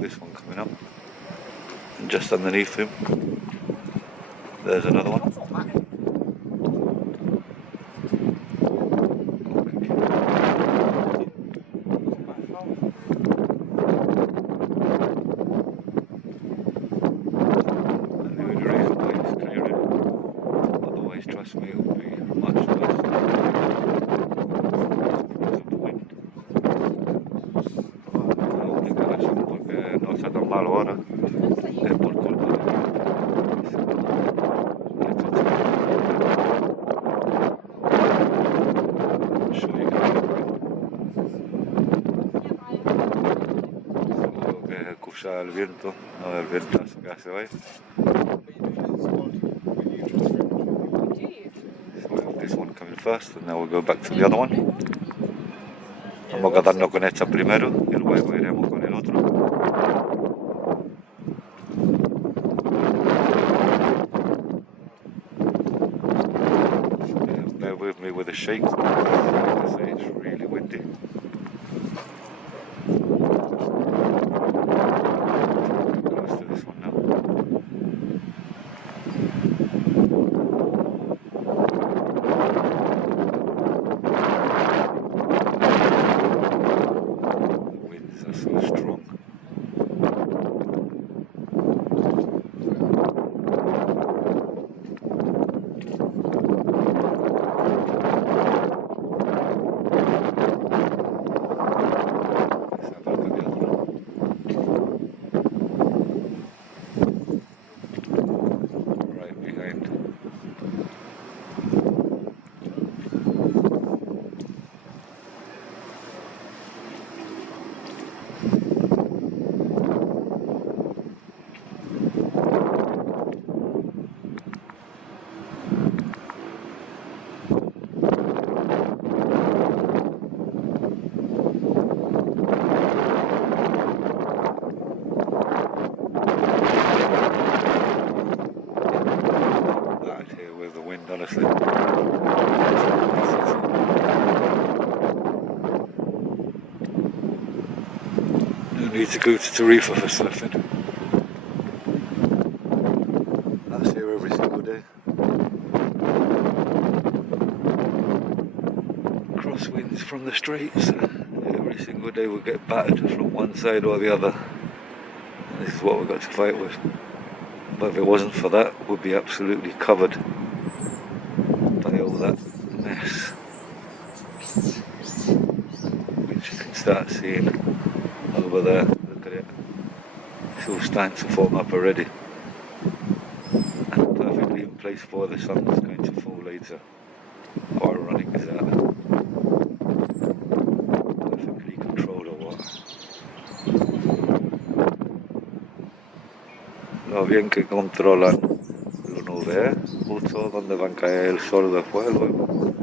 This one coming up, and just underneath him there's another one. And the only reason why it's clearing, otherwise trust me it will be much worse, because of the wind. La única razón por que no está tan malo ahora es por culpa del viento. Tengo que excusar el viento, no el vientazo que hace hoy. So we have this one coming first, and now we'll go back to the other one. Vamos a quedarnos con esta primero y luego iremos con el otro. Bear with me with the shakes. Like I say, it's really windy. Close to this one now. The winds are so strong. Right behind. Out here with the wind, honestly. No need to go to Tarifa for surfing. That's here every single day. Crosswinds from the straits. Every single day we get battered from one side or the other. And this is what we've got to fight with. But if it wasn't for that, we'd be absolutely covered by all that mess, which you can start seeing over there. Look at it. It's all starting to form up already, and perfectly in place for the sun that's going to fall later. Our running is that perfectly controlled or what. Lo bien que controlan lo nube, justo donde va a caer el sol después luego.